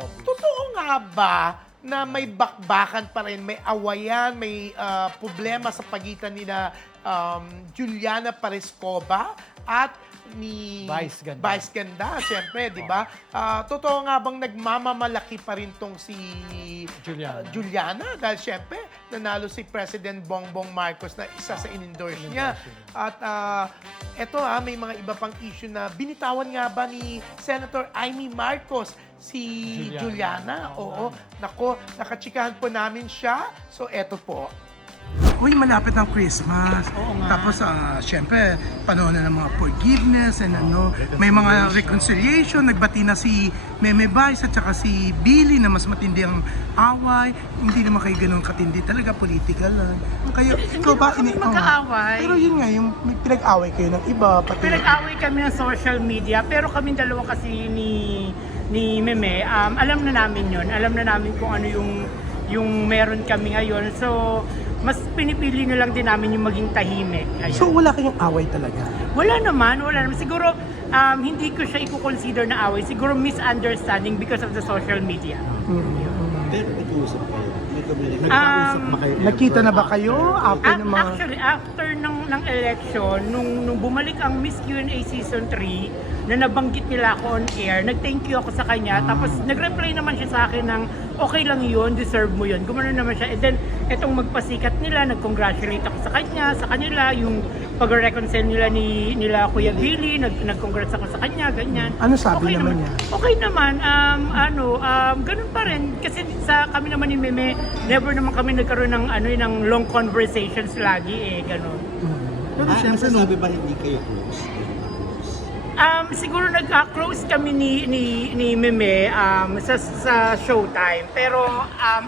Robles. Totoo nga ba na may bakbakan pa rin, may awayan, may problema sa pagitan nila Juliana Parescoba at ni Vice Ganda. Vice Ganda, siyempre, di ba? Totoo nga bang nagmamamalaki pa rin tong si Juliana? Dahil siyempre, nanalo si President Bongbong Marcos na isa sa in-endorse niya. At eto may mga iba pang issue na binitawan nga ba ni Senator Amy Marcos si Juliana? Oo. Nako, nakachikahan po namin siya. So, eto po. Uy, malapit ang Christmas. Oo nga. Tapos, syempre, panahon na ng mga forgiveness and may mga reconciliation. Nagbati na si Meme Vice at saka si Billy na mas matindi ang away. Hindi naman kayo ganun katindi. Talaga, political lang. Kayo, ikaw ba? Magkaaway. Pero yun nga, yung may pinag-away kayo ng iba. Pati Pinag-away kami ng social media, pero kami dalawa kasi ni Meme, alam na namin yun. Alam na namin kung ano yung meron kami ngayon. So, mas pinipili na lang din namin yung maging tahimik. Ayun. So, wala kayong away talaga? Wala naman. Siguro, hindi ko siya i-consider na away. Siguro misunderstanding because of the social media. Pero nag-uusap kayo? May nagkausap ba kayo? Nakita na ba kayo after ng mga... Actually, after ng election, nung bumalik ang Miss Q&A Season 3, na nabanggit nila ako on air, nag-thank you ako sa kanya, tapos nag-reply naman siya sa akin ng okay lang yun, deserve mo yun. Gumano naman siya. And then, etong magpasikat nila, nag-congratulate ako sa kanila, yung pag-reconcile nila Kuya Billy, nag-congrats ako sa kanya, ganyan. Ano sabi Okay naman niya? Okay naman, ganun pa rin. Kasi sa kami naman ni Meme, never naman kami nagkaroon ng long conversations lagi ganun. Pero Siyempre, sabi ba hindi kayo close? Siguro nag-close kami ni Meme sa showtime. Pero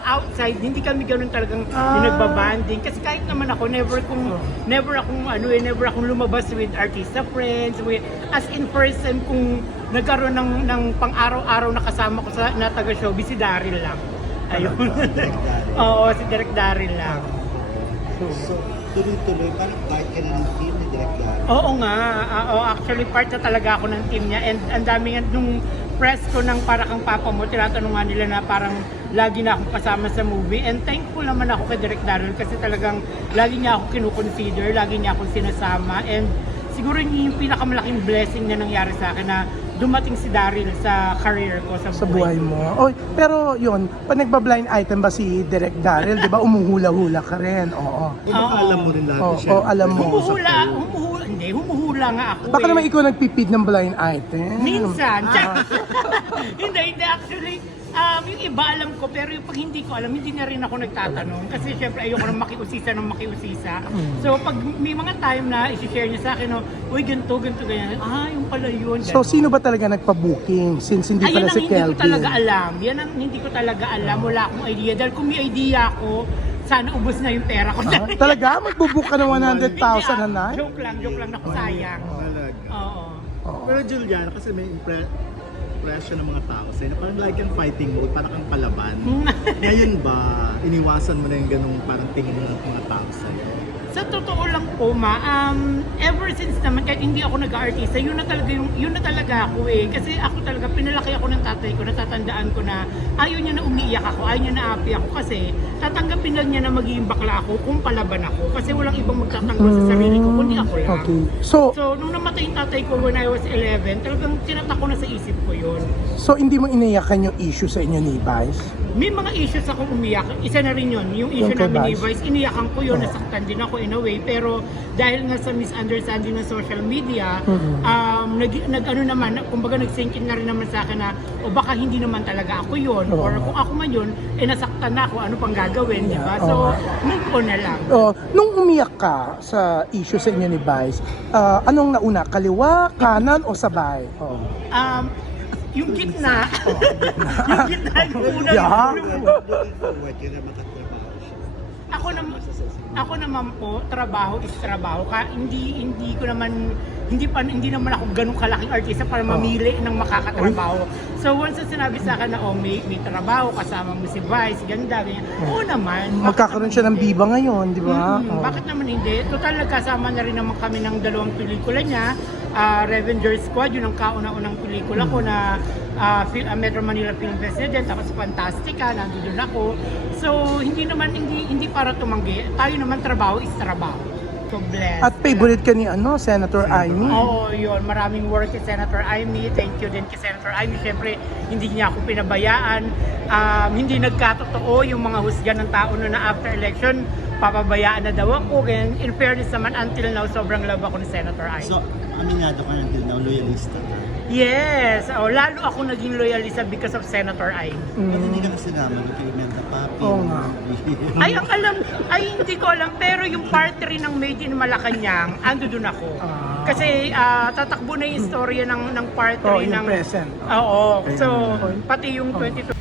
outside, hindi kami ganun talagang yung nagbabanding. Kasi kahit naman ako, never akong lumabas with artista friends. As in first time kung nagkaroon ng pang-araw-araw na kasama ko na taga-showbiz, si Daryl lang. Ayun. Oo, si Direk Daryl lang. So, tuloy-tuloy, parang part ka na ng team ni Direk Daryl. Oo nga, actually part na talaga ako ng team niya, and ang dami nga nung press ko ng Para Kang Papa Mo, tinatanong nga nila na parang lagi na akong kasama sa movie, and thankful naman ako kay Direk Daryl kasi talagang lagi niya ako kinukonsider, lagi niya akong sinasama, and siguro yung pinakamalaking blessing na nangyari sa akin na dumating si Daryl sa career ko, sa buhay mo. Oy, pero yun, pag nagba-blind item ba si Direk Daryl, di ba umuhula-hula ka rin? Oo. Alam mo rin lahat siya. Oo, alam mo. Humuhula nga ako. Baka naman ikaw nagpipid ng blind item. Minsan. Hindi, actually, yung iba alam ko, pero yung pag hindi ko alam, hindi na rin ako nagtatanong. Kasi syempre ayoko nang makiusisa. So pag may mga time na isi-share niya sa akin, uy, ganito, ganyan. Yung pala yun. So, sino ba talaga nagpa-booking since hindi pala si Kelvin? Hindi ko talaga alam. Yan ang hindi ko talaga alam. Wala akong idea. Dahil kung may idea ako, sana ubos na yung pera ko. Talaga? Magbubook ka ng 100,000 na night? Joke lang. Naku, sayang. Talaga. Oo. Pero Juliana, kasi may impression ng mga tao sa'yo, parang like yung fighting mode, parang kang palaban. Ngayon ba, iniwasan mo na yung ganung parang tingin ng mga tao sa'yo? Sa totoo lang po, ever since naman, kahit hindi ako nag-artista, yun na talaga ako Kasi ako talaga, pinalaki ako ng tatay ko, natatandaan ko na ayaw niya na umiiyak ako, ayaw niya na api ako kasi tatanggapin lang niya na magiging bakla ako kung palaban ako. Kasi walang ibang magtatanggol sa sarili ko, kundi ako lang. Okay. So, nung namatay yung tatay ko when I was 11, talagang tinatak ko na sa isip ko yun. So, hindi mo iniyakan yung issue sa inyo ni Vice? May mga issues akong umiyak. Isa na rin yun. Yung issue Yung kay namin ni Vice. Vice, iniyakan ko yun. Nasaktan din ako in a way. Pero dahil nga sa misunderstanding ng social media, kumbaga nag-sink in na rin naman sa akin na, o baka hindi naman talaga ako yun. Or kung ako man yun, nasaktan na ako, ano pang gagawin, di ba? So, move on na lang. Nung umiyak ka sa issue sa inyo ni Vice, anong nauna? Kaliwa, kanan, o sabay? Yung gitna. Yung gitna, yung una. Yeah. Looking forward ka na makatrabaho siya. Ako naman po, trabaho is trabaho. Hindi naman ako ganun kalaking artista para mamili ng makakatrabaho. So once na sinabi sa akin na may trabaho, kasama mo si Vice, ganda, ganyan. Oo naman. Magkakaroon siya ng biba ngayon, di ba? Bakit naman hindi? Total, nagkasama na rin naman kami ng 2 pelikula niya. Revenger Squad, yun ang kauna-unang pelikula ko na Metro Manila Film President, tapos Fantastica, nandun ako. So, hindi para tumanggi. Tayo naman, trabaho is trabaho. So, blessed. At favorite ka ni Senator Amy? Oo, yun. Maraming work kay Senator Amy. Thank you din kay Senator Amy. Siyempre, hindi niya ako pinabayaan. Hindi nagkatotoo yung mga husga ng tao na after election, papabayaan na daw ako. Ganyan. In fairness naman, until now, sobrang love ako ni Senator Amy. So, aminado ka until now, loyalista ka. Yes! Lalo ako naging loyalista because of Senator Amy. Ba't hindi ka na sinama ni kay Imelda Papi? Oo nga. Hindi ko alam, pero yung part 3 ng Made in Malacanang, ando dun ako. Kasi tatakbo na yung istorya ng part 3 yung ng... present. Oo. So, pati yung 22